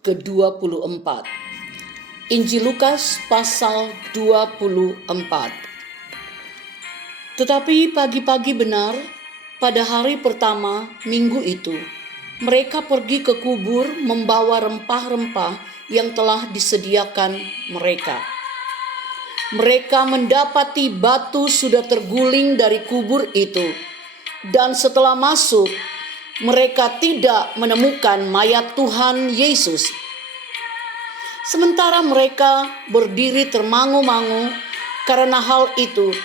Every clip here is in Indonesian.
ke-24. Injil Lukas pasal 24. Tetapi pagi-pagi benar, pada hari pertama minggu itu, mereka pergi ke kubur membawa rempah-rempah yang telah disediakan mereka. Mereka mendapati batu sudah terguling dari kubur itu, dan setelah masuk, mereka tidak menemukan mayat Tuhan Yesus. Sementara mereka berdiri termangu-mangu karena hal itu,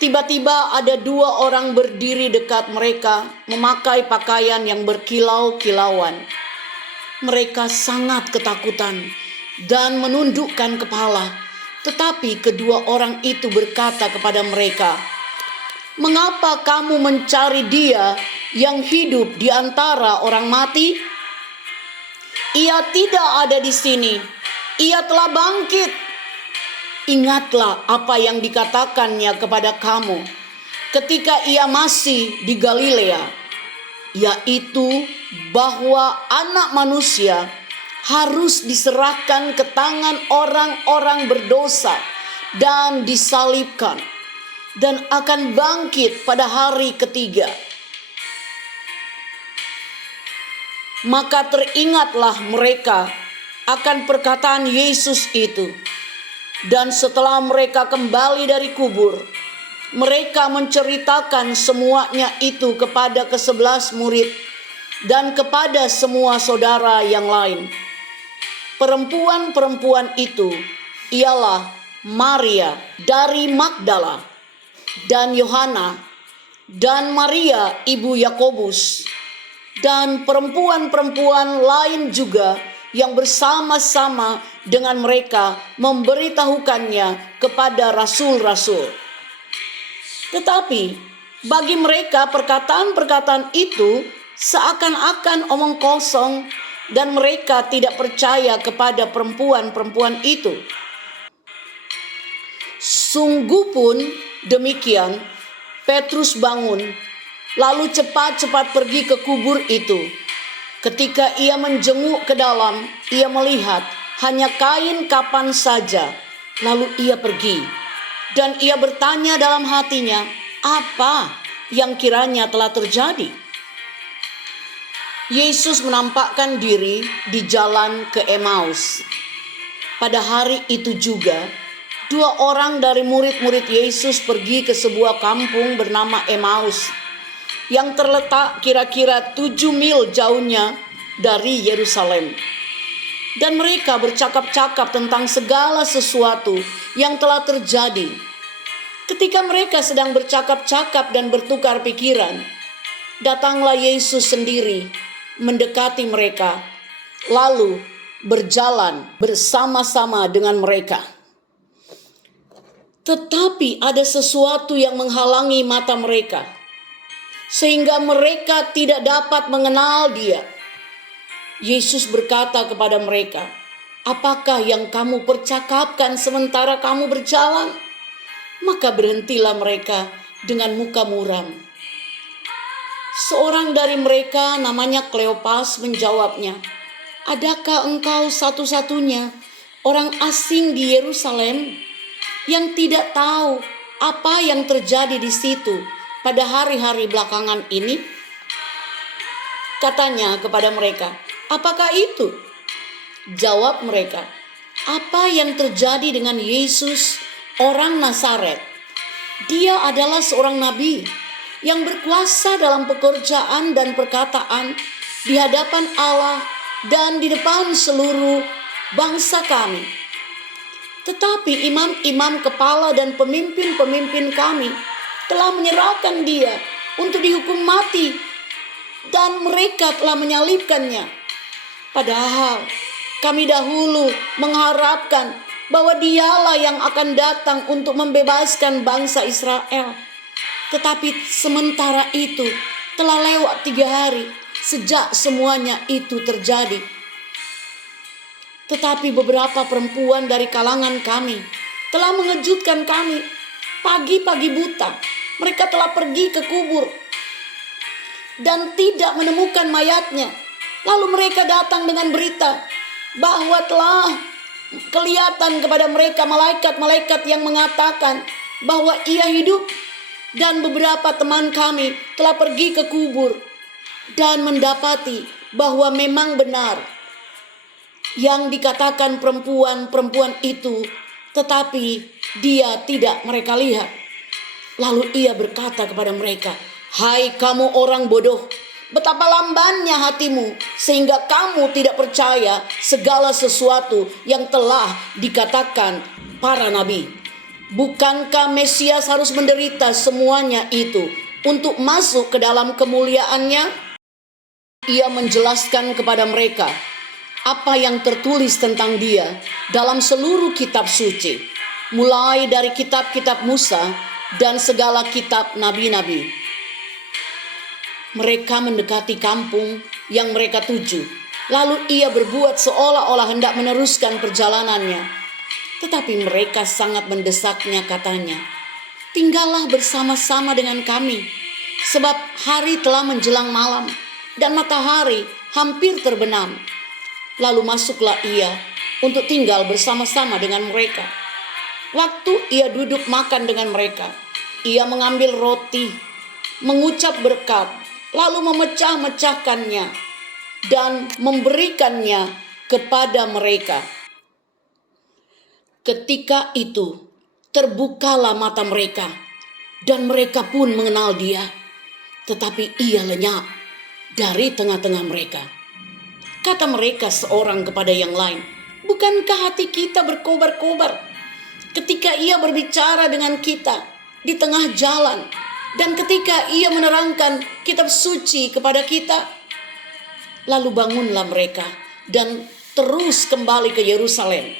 tiba-tiba ada dua orang berdiri dekat mereka memakai pakaian yang berkilau-kilauan. Mereka sangat ketakutan dan menundukkan kepala. Tetapi kedua orang itu berkata kepada mereka, "Mengapa kamu mencari Dia yang hidup di antara orang mati? Ia tidak ada di sini. Ia telah bangkit. Ingatlah apa yang dikatakannya kepada kamu ketika ia masih di Galilea, yaitu bahwa Anak Manusia harus diserahkan ke tangan orang-orang berdosa dan disalibkan, dan akan bangkit pada hari ketiga." Maka teringatlah mereka akan perkataan Yesus itu. Dan setelah mereka kembali dari kubur, mereka menceritakan semuanya itu kepada ke-11 murid dan kepada semua saudara yang lain. Perempuan-perempuan itu ialah Maria dari Magdala, dan Yohana, dan Maria ibu Yakobus, dan perempuan-perempuan lain juga yang bersama-sama dengan mereka memberitahukannya kepada rasul-rasul. Tetapi bagi mereka perkataan-perkataan itu seakan-akan omong kosong, dan mereka tidak percaya kepada perempuan-perempuan itu. Sungguh pun demikian, Petrus bangun, lalu cepat-cepat pergi ke kubur itu. Ketika ia menjenguk ke dalam, ia melihat hanya kain kapan saja. Lalu ia pergi, dan ia bertanya dalam hatinya, apa yang kiranya telah terjadi? Yesus menampakkan diri di jalan ke Emmaus. Pada hari itu juga, dua orang dari murid-murid Yesus pergi ke sebuah kampung bernama Emmaus, yang terletak kira-kira 7 mil jauhnya dari Yerusalem. Dan mereka bercakap-cakap tentang segala sesuatu yang telah terjadi. Ketika mereka sedang bercakap-cakap dan bertukar pikiran, datanglah Yesus sendiri mendekati mereka, lalu berjalan bersama-sama dengan mereka. Tetapi ada sesuatu yang menghalangi mata mereka, sehingga mereka tidak dapat mengenal Dia. Yesus berkata kepada mereka, "Apakah yang kamu percakapkan sementara kamu berjalan?" Maka berhentilah mereka dengan muka muram. Seorang dari mereka namanya Kleopas menjawabnya, "Adakah engkau satu-satunya orang asing di Yerusalem yang tidak tahu apa yang terjadi di situ pada hari-hari belakangan ini?" Katanya kepada mereka, "Apakah itu?" Jawab mereka, "Apa yang terjadi dengan Yesus orang Nazaret? Dia adalah seorang nabi yang berkuasa dalam pekerjaan dan perkataan di hadapan Allah dan di depan seluruh bangsa kami. Tetapi imam-imam kepala dan pemimpin-pemimpin kami telah menyerahkan Dia untuk dihukum mati, dan mereka telah menyalibkannya. Padahal kami dahulu mengharapkan bahwa Dialah yang akan datang untuk membebaskan bangsa Israel. Tetapi sementara itu telah lewat 3 hari sejak semuanya itu terjadi. Tetapi beberapa perempuan dari kalangan kami telah mengejutkan kami. Pagi-pagi buta mereka telah pergi ke kubur dan tidak menemukan mayatnya. Lalu mereka datang dengan berita bahwa telah kelihatan kepada mereka malaikat-malaikat yang mengatakan bahwa ia hidup. Dan beberapa teman kami telah pergi ke kubur dan mendapati bahwa memang benar yang dikatakan perempuan itu, tetapi dia tidak mereka lihat. Lalu ia berkata kepada mereka, "Hai kamu orang bodoh, betapa lambannya hatimu sehingga kamu tidak percaya segala sesuatu yang telah dikatakan para nabi. Bukankah Mesias harus menderita semuanya itu untuk masuk ke dalam kemuliaannya?" Ia menjelaskan kepada mereka apa yang tertulis tentang dia dalam seluruh kitab suci, mulai dari kitab-kitab Musa dan segala kitab nabi-nabi. Mereka mendekati kampung yang mereka tuju. Lalu ia berbuat seolah-olah hendak meneruskan perjalanannya. Tetapi mereka sangat mendesaknya, katanya, "Tinggallah bersama-sama dengan kami, sebab hari telah menjelang malam dan matahari hampir terbenam." Lalu masuklah ia untuk tinggal bersama-sama dengan mereka. Waktu ia duduk makan dengan mereka, ia mengambil roti, mengucap berkat, lalu memecah-mecahkannya dan memberikannya kepada mereka. Ketika itu terbukalah mata mereka dan mereka pun mengenal dia, tetapi ia lenyap dari tengah-tengah mereka. Kata mereka seorang kepada yang lain, "Bukankah hati kita berkobar-kobar ketika ia berbicara dengan kita di tengah jalan dan ketika ia menerangkan kitab suci kepada kita?" Lalu bangunlah mereka dan terus kembali ke Yerusalem.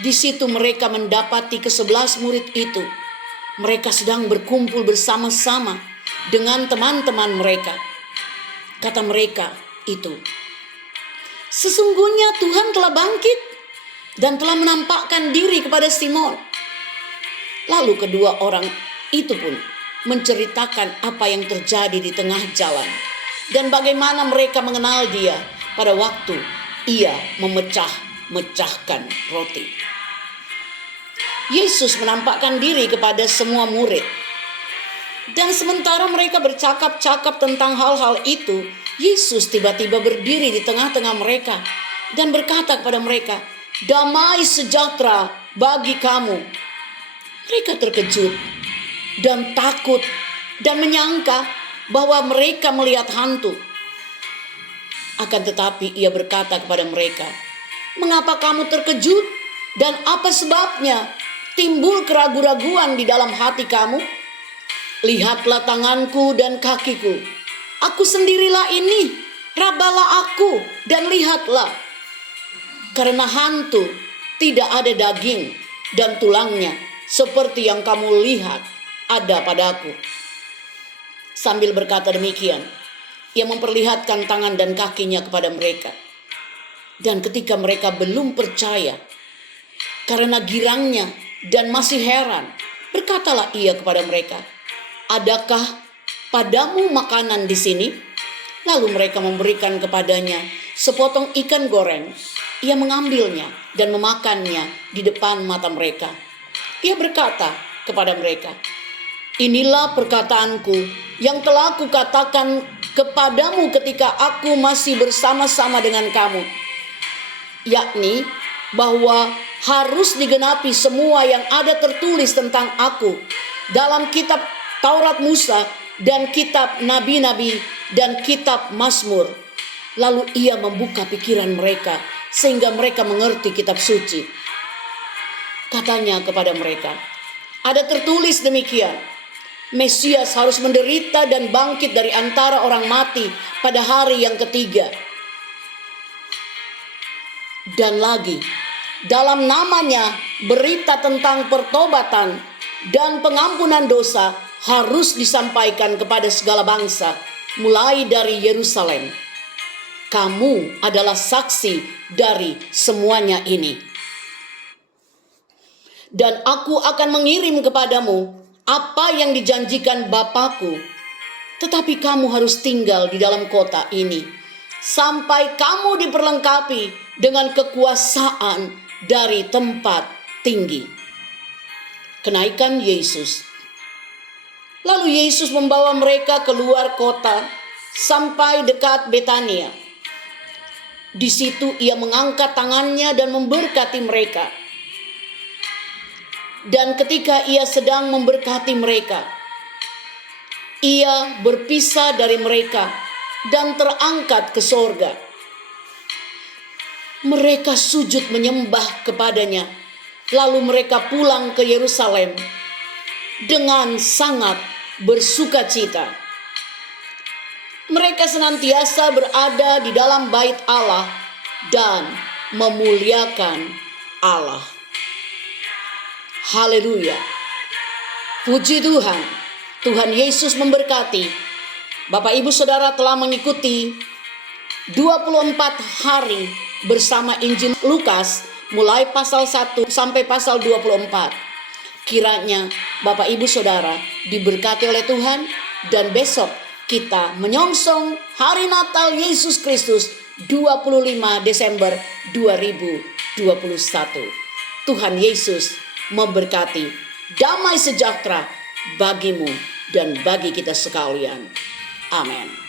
Di situ mereka mendapati ke-11 murid itu. Mereka sedang berkumpul bersama-sama dengan teman-teman mereka. Kata mereka itu, "Sesungguhnya Tuhan telah bangkit dan telah menampakkan diri kepada Simon." Lalu kedua orang itu pun menceritakan apa yang terjadi di tengah jalan dan bagaimana mereka mengenal dia pada waktu ia memecahkan roti. Yesus menampakkan diri kepada semua murid. Dan sementara mereka bercakap-cakap tentang hal-hal itu, Yesus tiba-tiba berdiri di tengah-tengah mereka dan berkata kepada mereka, "Damai sejahtera bagi kamu." Mereka terkejut dan takut dan menyangka bahwa mereka melihat hantu. Akan tetapi ia berkata kepada mereka, "Mengapa kamu terkejut? Dan apa sebabnya timbul keraguan-raguan di dalam hati kamu? Lihatlah tanganku dan kakiku. Aku sendirilah ini. Rabalah aku dan lihatlah. Karena hantu tidak ada daging dan tulangnya seperti yang kamu lihat ada padaku." Sambil berkata demikian, ia memperlihatkan tangan dan kakinya kepada mereka. Dan ketika mereka belum percaya karena girangnya dan masih heran, berkatalah ia kepada mereka, "Adakah padamu makanan di sini?" Lalu mereka memberikan kepadanya sepotong ikan goreng. Ia mengambilnya dan memakannya di depan mata mereka. Ia berkata kepada mereka, "Inilah perkataanku yang telah kukatakan kepadamu ketika aku masih bersama-sama dengan kamu, yakni bahwa harus digenapi semua yang ada tertulis tentang aku dalam kitab Taurat Musa dan kitab nabi-nabi dan kitab Mazmur." Lalu ia membuka pikiran mereka sehingga mereka mengerti kitab suci. Katanya kepada mereka, "Ada tertulis demikian, Mesias harus menderita dan bangkit dari antara orang mati pada hari yang ketiga. Dan lagi, dalam namanya berita tentang pertobatan dan pengampunan dosa harus disampaikan kepada segala bangsa, mulai dari Yerusalem. Kamu adalah saksi dari semuanya ini. Dan aku akan mengirim kepadamu apa yang dijanjikan Bapakku, tetapi kamu harus tinggal di dalam kota ini sampai kamu diperlengkapi dengan kekuasaan dari tempat tinggi. Kenaikan Yesus. Lalu Yesus membawa mereka keluar kota sampai dekat Betania. Di situ ia mengangkat tangannya dan memberkati mereka. Dan ketika ia sedang memberkati mereka, ia berpisah dari mereka dan terangkat ke sorga. Mereka sujud menyembah kepadanya, lalu mereka pulang ke Yerusalem dengan sangat bersukacita. Mereka senantiasa berada di dalam bait Allah dan memuliakan Allah. Haleluya. Puji Tuhan. Tuhan Yesus memberkati. Bapak Ibu Saudara telah mengikuti 24 hari bersama Injil Lukas mulai pasal 1 sampai pasal 24. Kiranya Bapak Ibu Saudara diberkati oleh Tuhan, dan besok kita menyongsong hari Natal Yesus Kristus 25 Desember 2021. Tuhan Yesus memberkati. Damai sejahtera bagimu dan bagi kita sekalian. Amin.